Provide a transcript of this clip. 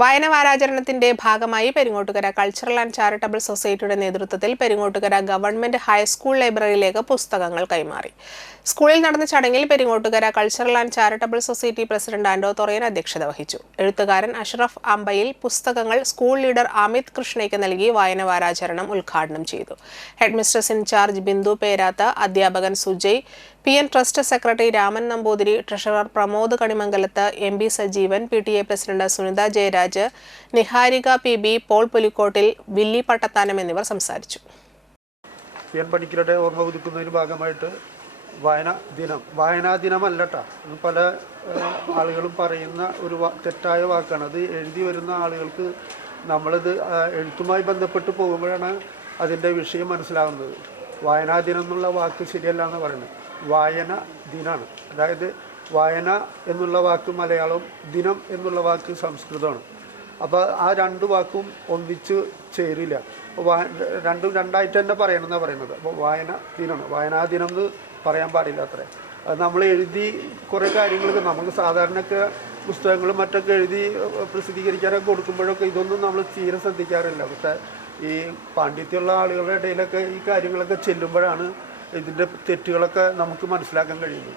വായന വാരാചരണത്തിന്റെ ഭാഗമായി Peringottukara cultural and charitable സൊസൈറ്റിയുടെ നേതൃത്വത്തിൽ പെരിങ്ങോട്ടുകര ഗവൺമെന്റ് ഹൈസ്കൂൾ ലൈബ്രറിയിലേക്ക് പുസ്തകങ്ങൾ കൈമാറി. സ്കൂളിൽ നടന്ന ചടങ്ങിൽ Peringottukara cultural and charitable society president Ando Thorayan അധ്യക്ഷത വഹിച്ചു. എഴുത്തുകാരൻ അഷ്റഫ് അമ്പയിൽ പുസ്തകങ്ങൾ സ്കൂൾ ലീഡർ അമിത് കൃഷ്ണയ്ക്ക് നൽകി വായന വാരാചരണം ഉദ്ഘാടനം ചെയ്തു. ഹെഡ്മിസ്ട്രസ് ഇൻചാർജ് ബിന്ദു പേരാത്ത്, അധ്യാപകൻ Sujay, PN trust secretary Raman Namboothiri, treasurer Pramod Kanimangalath, MB Sajeevan, PTA president Sunitha Jayaraj, Niharika PB, Paul Pulikkottil, Willy Pattathanam എന്നിവർ സംസാരിച്ചു. PN പണിക്കരുടെ ഓർമ്മ പുതുക്കുന്നതിന് ഭാഗമായിട്ട് വായനാ ദിനമല്ലട്ട, പല ആളുകളും പറയുന്ന ഒരു തെറ്റായ വാക്കാണ്. അത് എഴുതി വരുന്ന ആളുകൾക്ക് നമ്മളിത് എഴുത്തുമായി ബന്ധപ്പെട്ട് പോകുമ്പോഴാണ് അതിൻ്റെ വിഷയം മനസ്സിലാകുന്നത്. വായനാ ദിനം എന്നുള്ള വാക്ക് ശരിയല്ല എന്ന് പറയുന്നത്. വായന ദിനാണ്. അതായത് വായന എന്നുള്ള വാക്ക് മലയാളവും ദിനം എന്നുള്ള വാക്ക് സംസ്കൃതമാണ്. അപ്പോൾ ആ രണ്ട് വാക്കും ഒന്നിച്ച് ചേരില്ല. രണ്ടും രണ്ടായിട്ട് തന്നെ പറയണമെന്നാണ് പറയുന്നത്. അപ്പോൾ വായന ദിനമാണ്. വായനാ ദിനം എന്ന് പറയാൻ പാടില്ല അത്രേ. അത് നമ്മൾ എഴുതി കുറേ കാര്യങ്ങൾക്ക് നമുക്ക് സാധാരണയൊക്കെ പുസ്തകങ്ങളും മറ്റൊക്കെ എഴുതി പ്രസിദ്ധീകരിക്കാനൊക്കെ കൊടുക്കുമ്പോഴൊക്കെ ഇതൊന്നും നമ്മൾ തീരെ ശ്രദ്ധിക്കാറില്ല. പക്ഷേ ഈ പാണ്ഡിത്യമുള്ള ആളുകളുടെ ഇടയിലൊക്കെ ഈ കാര്യങ്ങളൊക്കെ ചെല്ലുമ്പോഴാണ് ഇതിൻ്റെ തെറ്റുകളൊക്കെ നമുക്ക് മനസ്സിലാക്കാൻ കഴിയുന്നത്.